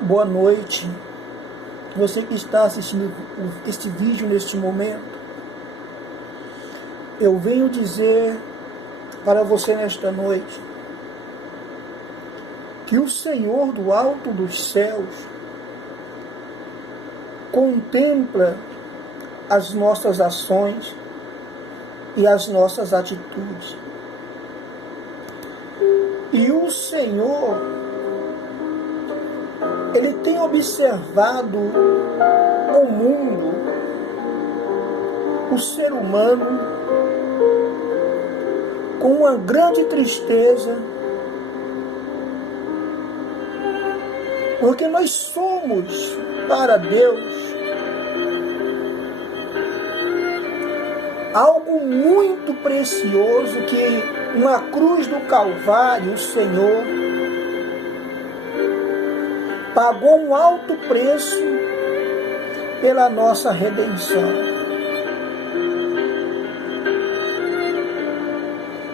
Boa noite, você que está assistindo este vídeo neste momento. Eu venho dizer para você nesta noite que o Senhor do alto dos céus contempla as nossas ações e as nossas atitudes. E o Senhor, Ele tem observado o mundo, o ser humano, com uma grande tristeza, porque nós somos para Deus algo muito precioso, que na cruz do Calvário o Senhor pagou um alto preço pela nossa redenção.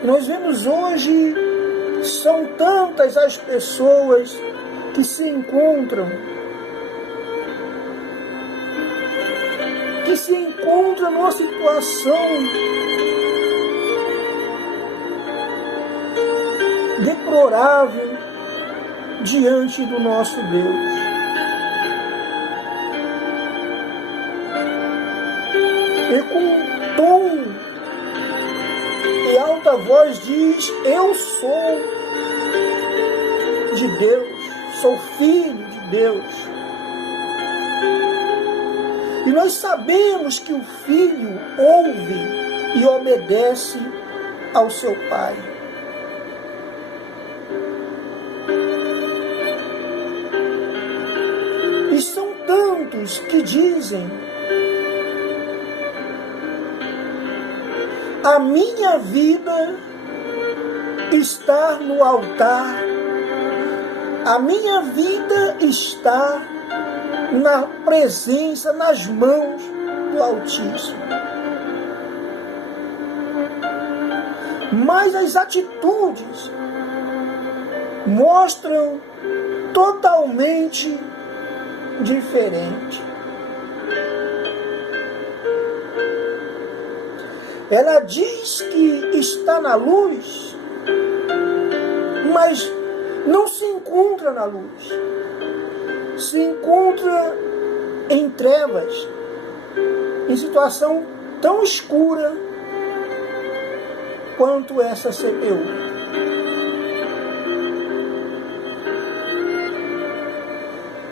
Nós vemos hoje, são tantas as pessoas que se encontram numa situação deplorável diante do nosso Deus. E com tom e alta voz diz: eu sou de Deus, sou filho de Deus. E nós sabemos que o filho ouve e obedece ao seu pai. E são tantos que dizem: a minha vida está no altar, a minha vida está na presença, nas mãos do Altíssimo. Mas as atitudes mostram totalmente diferente. Ela diz que está na luz, mas não se encontra na luz. Se encontra em trevas, em situação tão escura quanto essa CPU.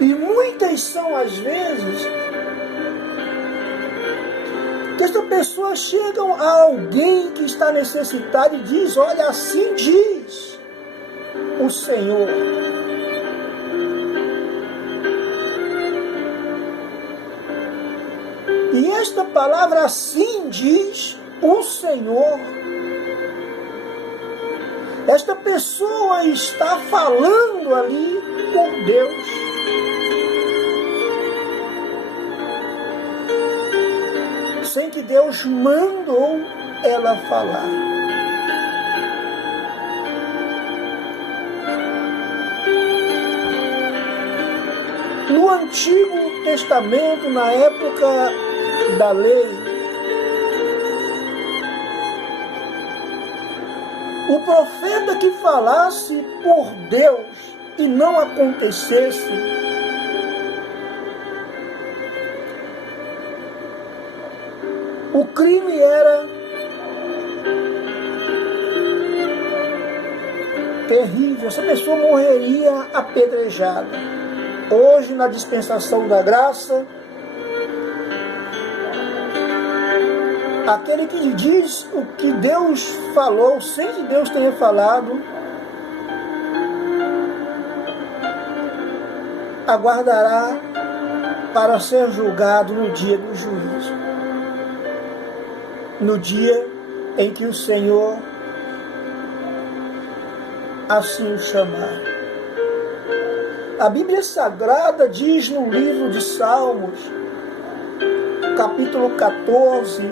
E muitas são as vezes que essa pessoa chega a alguém que está necessitado e diz: olha, assim diz o Senhor. E esta palavra, assim diz o Senhor, esta pessoa está falando ali por Deus. Sem que Deus mandou ela falar. No Antigo Testamento, na época da lei, o profeta que falasse por Deus e não acontecesse, o crime era terrível, essa pessoa morreria apedrejada. Hoje, na dispensação da graça, aquele que lhe diz o que Deus falou, sem que Deus tenha falado, aguardará para ser julgado no dia do juízo. No dia em que o Senhor assim o chamar. A Bíblia Sagrada diz no livro de Salmos, capítulo 14,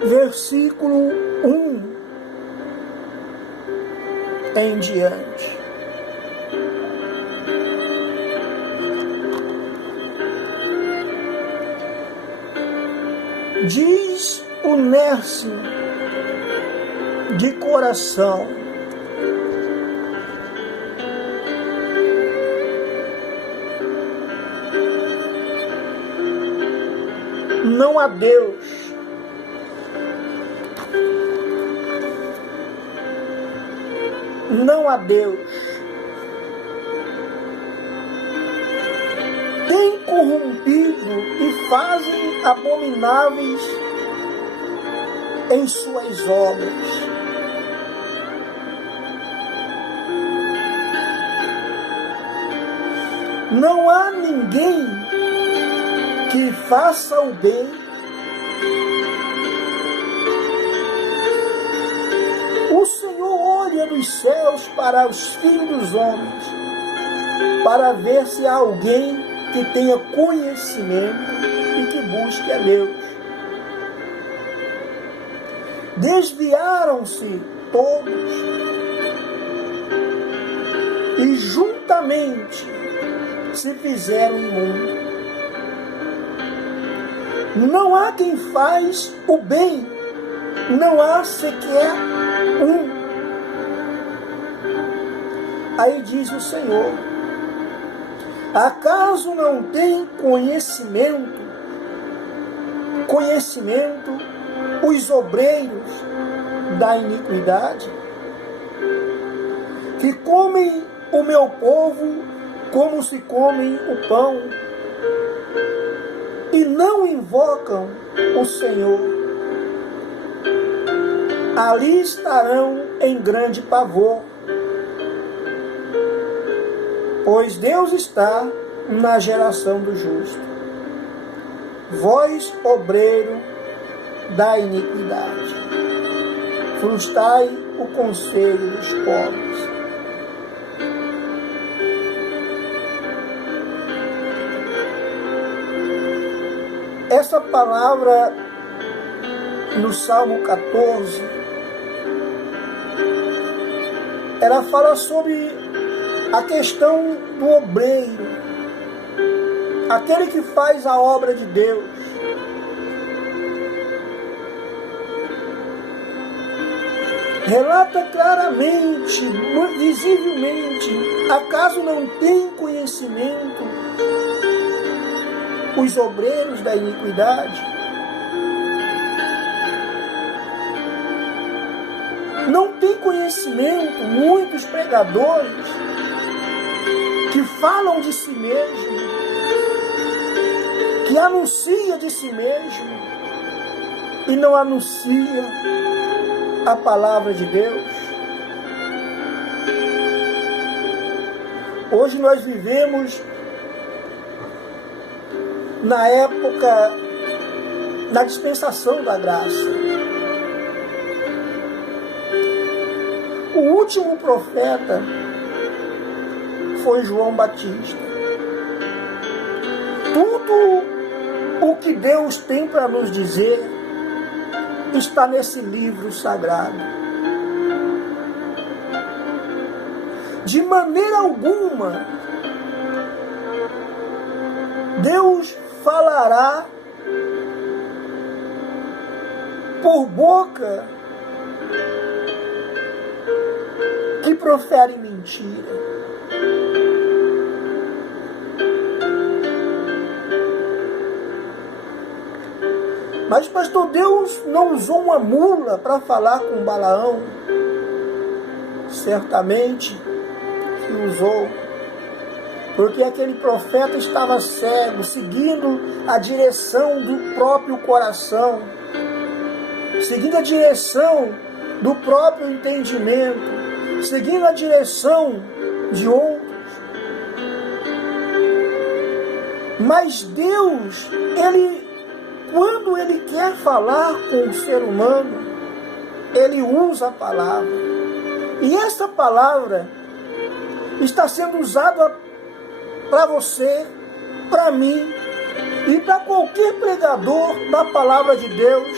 versículo 1. em diante. Diz o Nércio de coração: não há Deus. Não há Deus. Tem corrompido e fazem abomináveis em suas obras. Não há ninguém que faça o bem. O Senhor olha dos céus para os filhos dos homens, para ver se há alguém que tenha conhecimento e que busque a Deus. Desviaram-se todos e juntamente se fizeram imundo. Não há quem faz o bem, não há sequer um. Aí diz o Senhor: acaso não tem conhecimento os obreiros da iniquidade, que comem o meu povo como se comem o pão, e não invocam o Senhor? Ali estarão em grande pavor, pois Deus está na geração do justo. Vós, obreiro da iniquidade, frustrai o conselho dos pobres. Essa palavra no Salmo 14, ela fala sobre a questão do obreiro, aquele que faz a obra de Deus. Relata claramente, visivelmente: acaso não tem conhecimento os obreiros da iniquidade? Não tem conhecimento muitos pregadores que falam de si mesmo, que anuncia de si mesmo e não anuncia a palavra de Deus. Hoje nós vivemos na época, na dispensação da graça. O último profeta foi João Batista. Tudo o que Deus tem para nos dizer está nesse livro sagrado. De maneira alguma, Deus falará por boca que profere mentira. Mas, pastor, Deus não usou uma mula para falar com Balaão? Certamente que usou, porque aquele profeta estava cego, seguindo a direção do próprio coração, seguindo a direção do próprio entendimento, seguindo a direção de outros. Mas Deus, quando Ele quer falar com o ser humano, Ele usa a palavra. E essa palavra está sendo usada para você, para mim e para qualquer pregador da palavra de Deus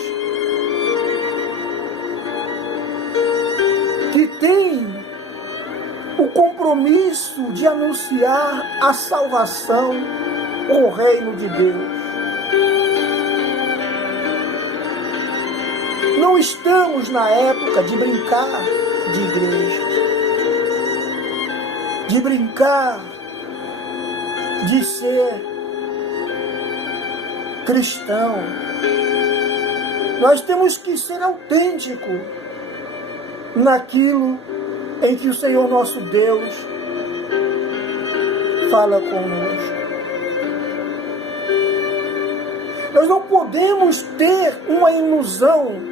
que tem compromisso de anunciar a salvação, o reino de Deus. Não estamos na época de brincar de igrejas, de brincar de ser cristão. Nós temos que ser autênticos naquilo em que o Senhor nosso Deus fala conosco. Nós não podemos ter uma ilusão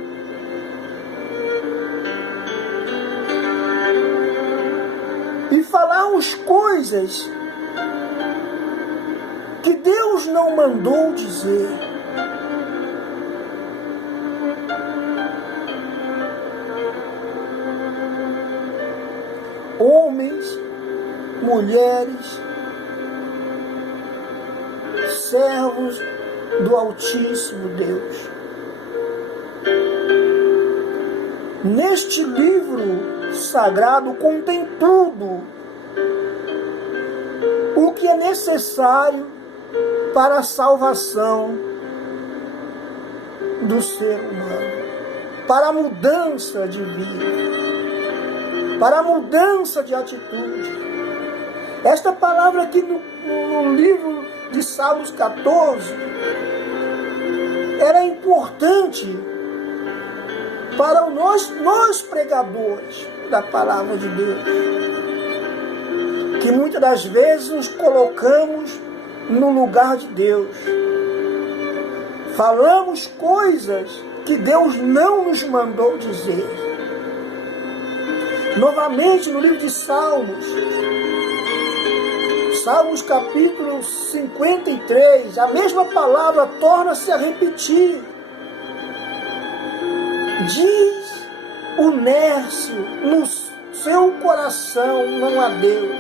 e falarmos coisas que Deus não mandou dizer. Homens, mulheres, servos do Altíssimo Deus. Neste livro sagrado contém tudo o que é necessário para a salvação do ser humano, para a mudança de vida, para a mudança de atitude. Esta palavra aqui no livro de Salmos 14, era importante para nós pregadores da palavra de Deus, que muitas das vezes nos colocamos no lugar de Deus. Falamos coisas que Deus não nos mandou dizer. Novamente no livro de Salmos, Salmos capítulo 53, a mesma palavra torna-se a repetir. Diz o nércio, no seu coração não há Deus.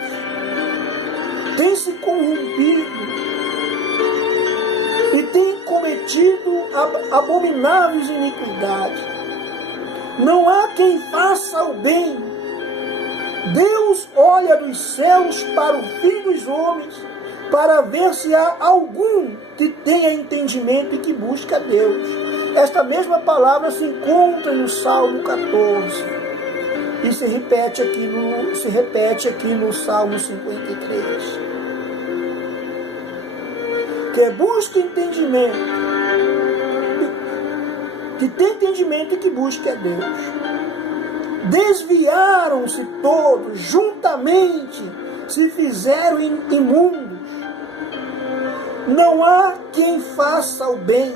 Tem se corrompido e tem cometido abomináveis iniquidades. Não há quem faça o bem. Deus olha dos céus para o Filho dos homens, para ver se há algum que tenha entendimento e que busque a Deus. Esta mesma palavra se encontra no Salmo 14 e se repete aqui no Salmo 53. Que busque entendimento, que tem entendimento e que busque a Deus. Desviaram-se todos, juntamente se fizeram imundos. Não há quem faça o bem,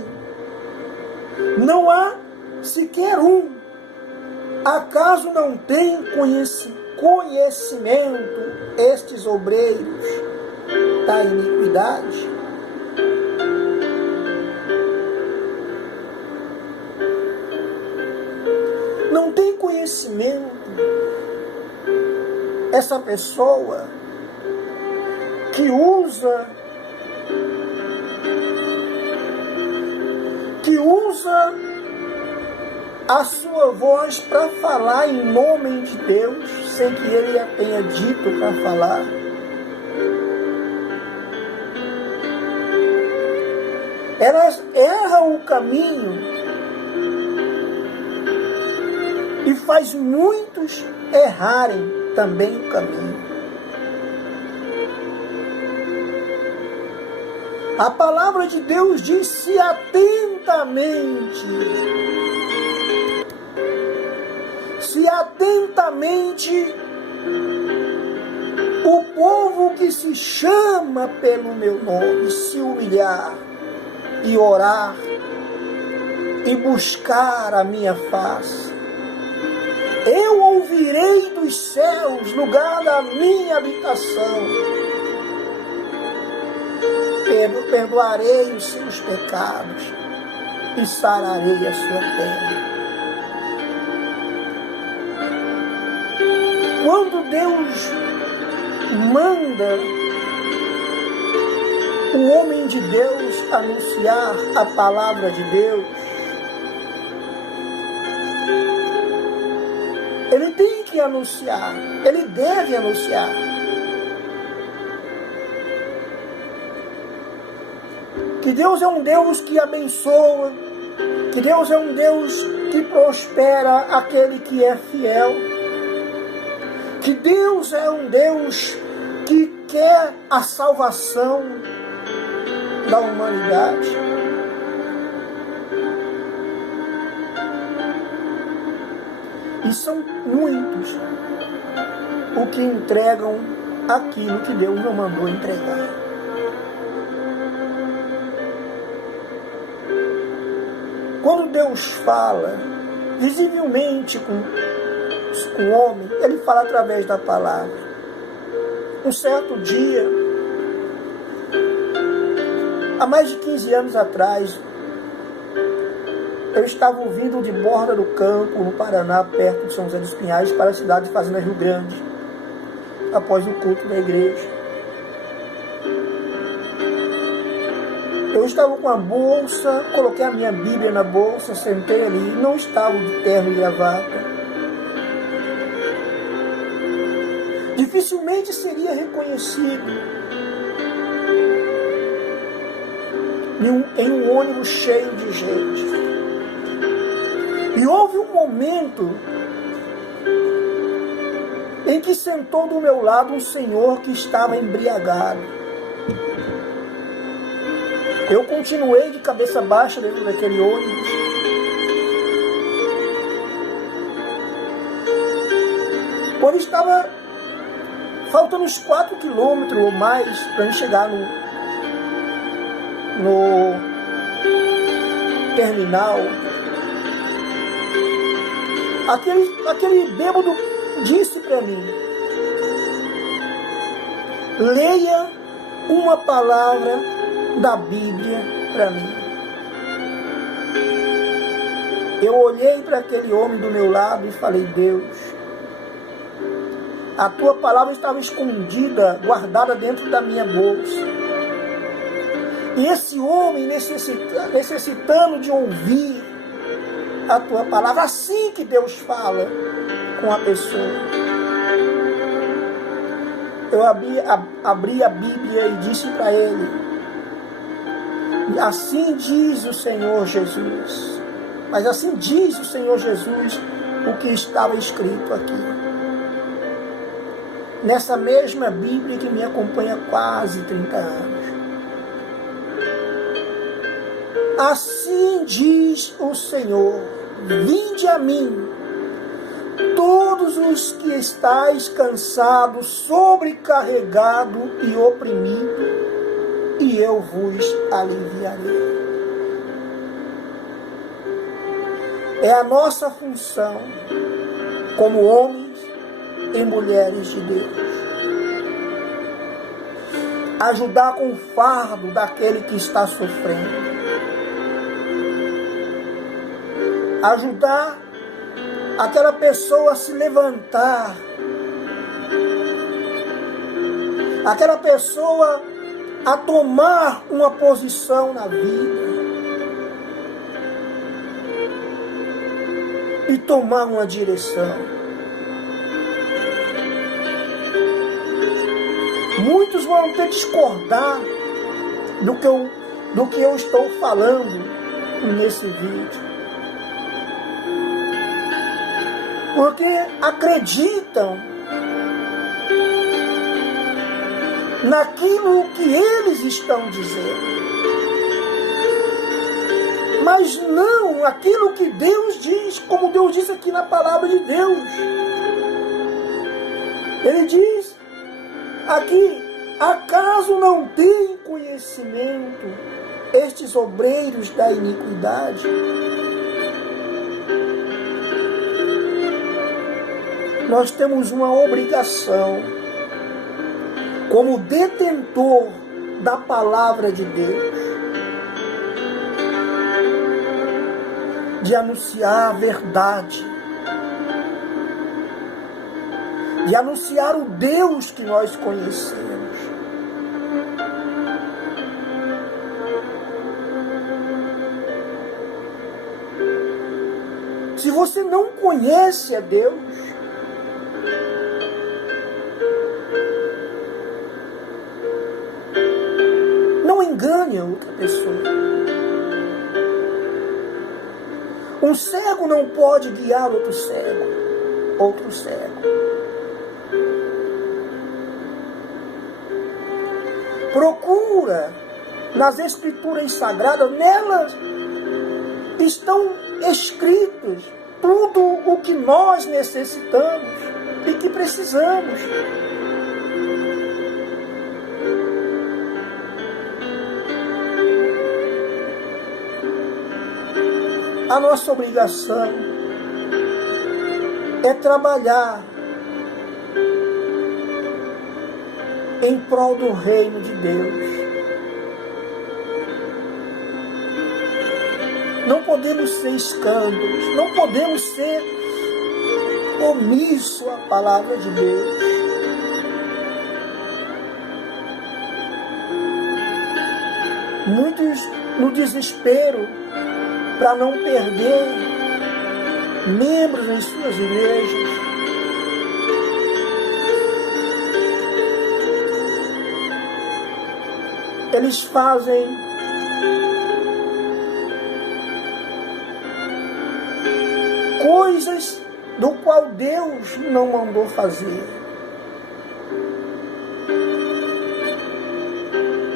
não há sequer um. Acaso não tem conhecimento estes obreiros da iniquidade? Não tem conhecimento essa pessoa que usa a sua voz para falar em nome de Deus, sem que ele a tenha dito para falar. Elas erram o caminho e faz muitos errarem também o caminho. A palavra de Deus diz: se atentamente o povo que se chama pelo meu nome se humilhar e orar e buscar a minha face, eu ouvirei dos céus, lugar da minha habitação, perdoarei os seus pecados e sararei a sua terra. Quando Deus manda o homem de Deus anunciar a palavra de Deus, ele tem que que anunciar, ele deve anunciar. Que Deus é um Deus que abençoa, que Deus é um Deus que prospera aquele que é fiel, que Deus é um Deus que quer a salvação da humanidade. E são muitos o que entregam aquilo que Deus não mandou entregar. Quando Deus fala visivelmente com o homem, ele fala através da palavra. Um certo dia, há mais de 15 anos atrás, eu estava vindo de Borda do Campo, no Paraná, perto de São José dos Pinhais, para a cidade de Fazenda Rio Grande, após o culto da igreja. Eu estava com a bolsa, coloquei a minha Bíblia na bolsa, sentei ali, não estava de terno e gravata. Dificilmente seria reconhecido em um ônibus cheio de gente. E houve um momento em que sentou do meu lado um senhor que estava embriagado. Eu continuei de cabeça baixa dentro daquele ônibus. Quando estava faltando uns 4 quilômetros ou mais para eu chegar no terminal, aquele bêbado disse para mim: leia uma palavra da Bíblia para mim. Eu olhei para aquele homem do meu lado e falei: Deus, a tua palavra estava escondida, guardada dentro da minha bolsa. E esse homem necessitando de ouvir a tua palavra, assim que Deus fala com a pessoa. Eu abri a Bíblia e disse para ele: assim diz o Senhor Jesus. Mas assim diz o Senhor Jesus o que estava escrito aqui. Nessa mesma Bíblia que me acompanha há quase 30 anos. Assim diz o Senhor: vinde a mim, todos os que estáis cansados, sobrecarregados e oprimidos, e eu vos aliviarei. É a nossa função, como homens e mulheres de Deus, ajudar com o fardo daquele que está sofrendo, ajudar aquela pessoa a se levantar, aquela pessoa a tomar uma posição na vida e tomar uma direção. Muitos vão até discordar do que eu estou falando nesse vídeo, porque acreditam naquilo que eles estão dizendo, mas não aquilo que Deus diz, como Deus diz aqui na palavra de Deus. Ele diz aqui: acaso não têm conhecimento estes obreiros da iniquidade? Nós temos uma obrigação, como detentor da palavra de Deus, de anunciar a verdade, de anunciar o Deus que nós conhecemos. Se você não conhece a Deus, engane a outra pessoa. Um cego não pode guiar outro cego. Procura nas Escrituras Sagradas, nelas estão escritos tudo o que nós necessitamos e que precisamos. A nossa obrigação é trabalhar em prol do reino de Deus. Não podemos ser escândalos, não podemos ser omissos à palavra de Deus. Muitos no desespero para não perder membros em suas igrejas, eles fazem coisas do qual Deus não mandou fazer.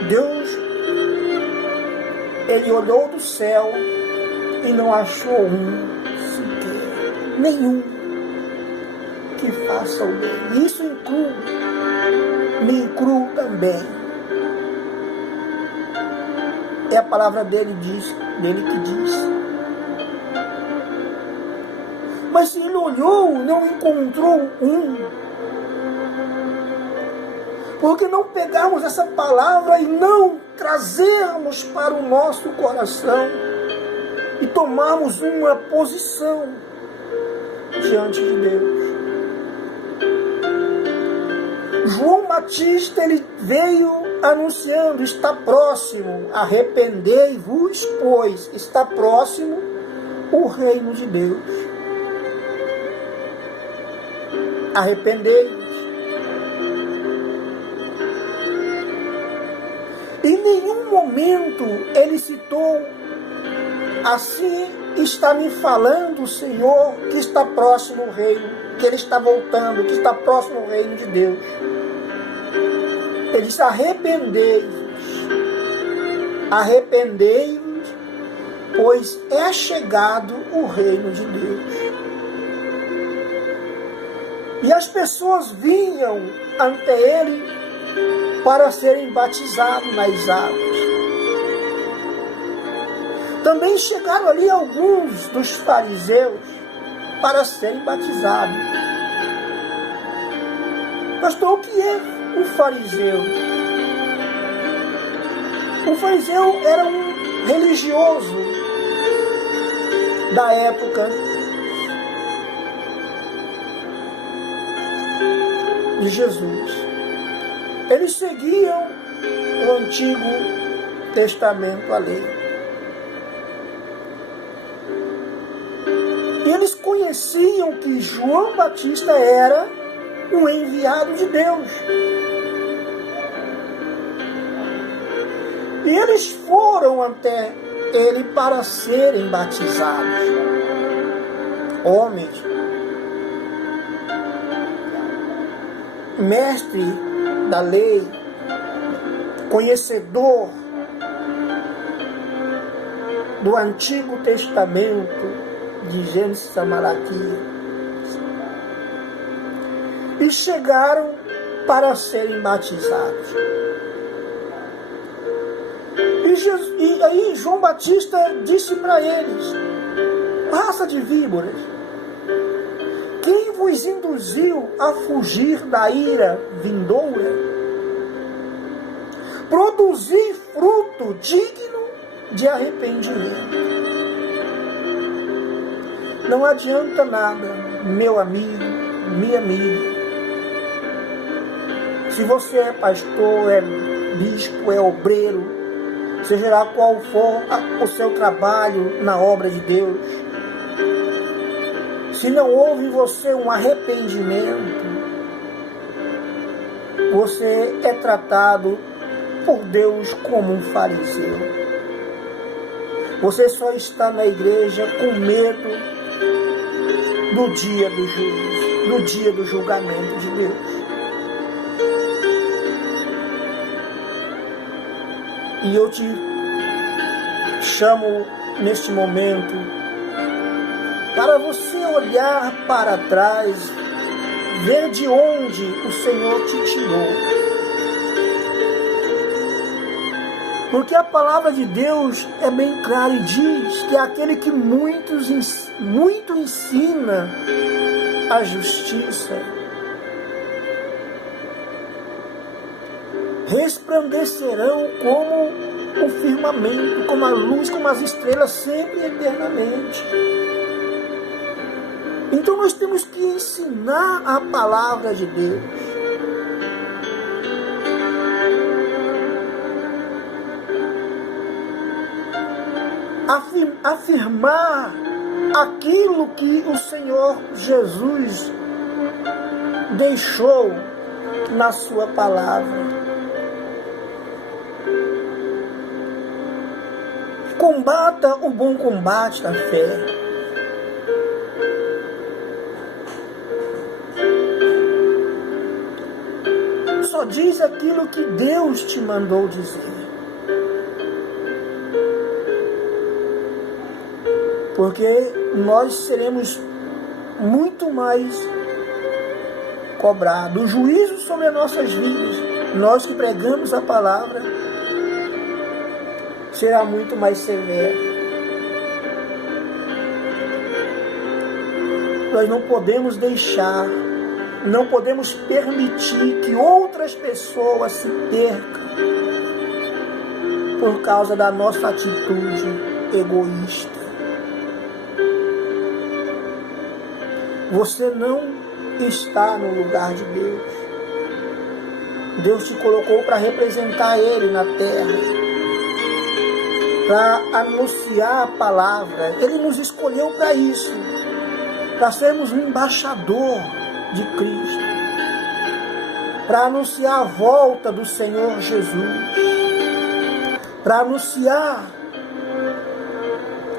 Deus, Ele olhou do céu e não achou sequer, nenhum, que faça o bem. Isso me incluo também. É a palavra dele que diz. Mas se ele olhou, não encontrou um. Porque não pegarmos essa palavra e não trazermos para o nosso coração e tomarmos uma posição diante de Deus. João Batista, ele veio anunciando: está próximo, arrependei-vos, pois está próximo o reino de Deus. Arrependei-vos. Em nenhum momento ele citou: assim está me falando o Senhor que está próximo o reino, que Ele está voltando, que está próximo o reino de Deus. Ele diz: arrependei-vos, pois é chegado o reino de Deus. E as pessoas vinham ante Ele para serem batizados nas águas. Também chegaram ali alguns dos fariseus para serem batizados. Pastor, o que é um fariseu? O fariseu era um religioso da época de Jesus. Eles seguiam o Antigo Testamento, a lei. E eles conheciam que João Batista era um enviado de Deus. E eles foram até ele para serem batizados. Homens, mestre da lei, conhecedor do Antigo Testamento, de Gênesis a Malaquias, e chegaram para serem batizados. E aí João Batista disse para eles: raça de víboras, quem vos induziu a fugir da ira vindoura? Produzir fruto digno de arrependimento. Não adianta nada, meu amigo, minha amiga. Se você é pastor, é bispo, é obreiro, seja lá qual for o seu trabalho na obra de Deus, se não houve em você um arrependimento, você é tratado por Deus como um fariseu. Você só está na igreja com medo do dia do juízo, do dia do julgamento de Deus. E eu te chamo neste momento para você olhar para trás, ver de onde o Senhor te tirou. Porque a palavra de Deus é bem clara e diz que é aquele que muito ensina a justiça resplandecerão como o firmamento, como a luz, como as estrelas, sempre e eternamente. Então nós temos que ensinar a palavra de Deus. Afirmar aquilo que o Senhor Jesus deixou na sua palavra. Combata o bom combate da fé. Só diz aquilo que Deus te mandou dizer. Porque nós seremos muito mais cobrados. O juízo sobre as nossas vidas, nós que pregamos a palavra, será muito mais severo. Nós não podemos deixar, não podemos permitir que outras pessoas se percam por causa da nossa atitude egoísta. Você não está no lugar de Deus. Deus te colocou para representar Ele na terra, para anunciar a palavra. Ele nos escolheu para isso, para sermos um embaixador de Cristo, para anunciar a volta do Senhor Jesus, para anunciar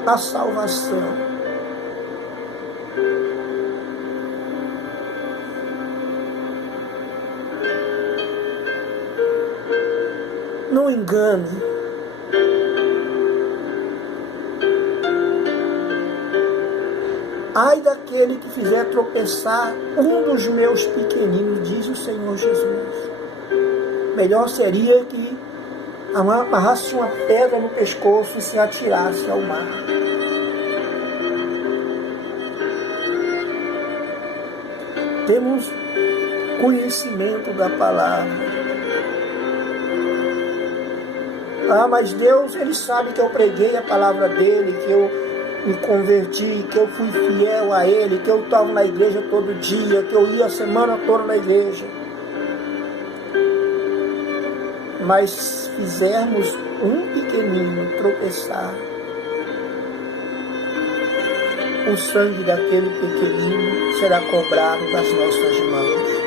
a salvação. Não engane. Ai daquele que fizer tropeçar um dos meus pequeninos, diz o Senhor Jesus. Melhor seria que amarrasse uma pedra no pescoço e se atirasse ao mar. Temos conhecimento da palavra. Mas Deus, Ele sabe que eu preguei a palavra dEle, que eu me converti, que eu fui fiel a Ele, que eu estava na igreja todo dia, que eu ia a semana toda na igreja. Mas se fizermos um pequenino tropeçar, o sangue daquele pequenino será cobrado das nossas mãos.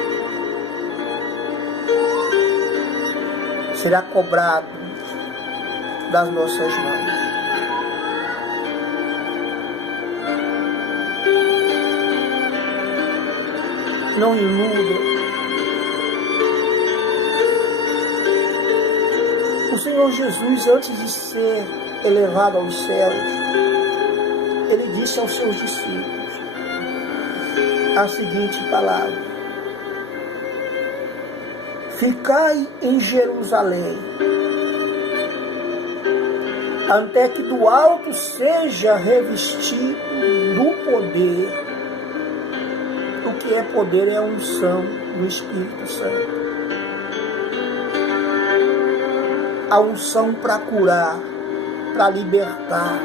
Será cobrado das nossas mãos. Não iluda. O Senhor Jesus, antes de ser elevado aos céus, Ele disse aos seus discípulos a seguinte palavra: ficai em Jerusalém, até que do alto seja revestido do poder. O que é poder é a unção do Espírito Santo. A unção para curar, para libertar.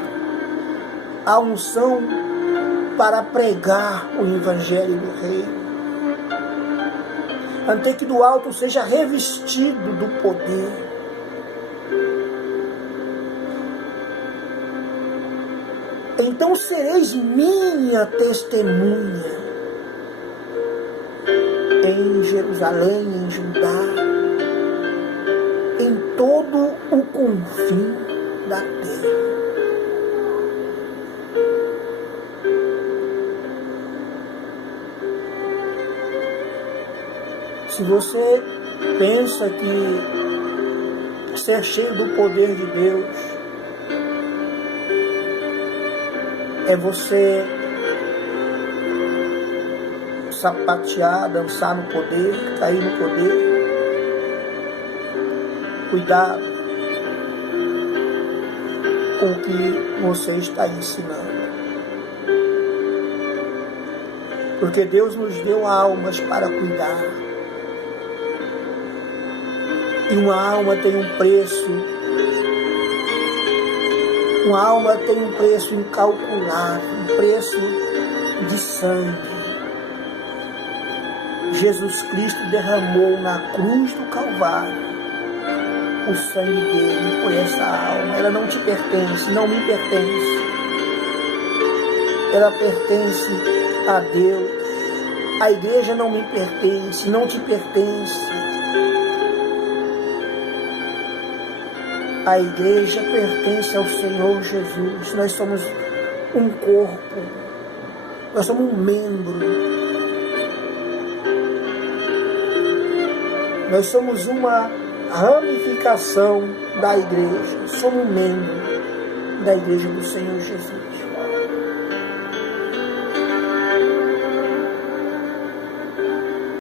A unção para pregar o Evangelho do Reino. Até que do alto seja revestido do poder. Então sereis minha testemunha em Jerusalém, em Judá, em todo o confim da terra. Se você pensa que ser cheio do poder de Deus é você sapatear, dançar no poder, cair no poder, cuidado com o que você está ensinando. Porque Deus nos deu almas para cuidar. E uma alma tem um preço. Uma alma tem um preço incalculável, um preço de sangue. Jesus Cristo derramou na cruz do Calvário o sangue dele por essa alma. Ela não te pertence, não me pertence. Ela pertence a Deus. A igreja não me pertence, não te pertence. A igreja pertence ao Senhor Jesus. Nós somos um corpo. Nós somos um membro. Nós somos uma ramificação da igreja. Somos um membro da igreja do Senhor Jesus.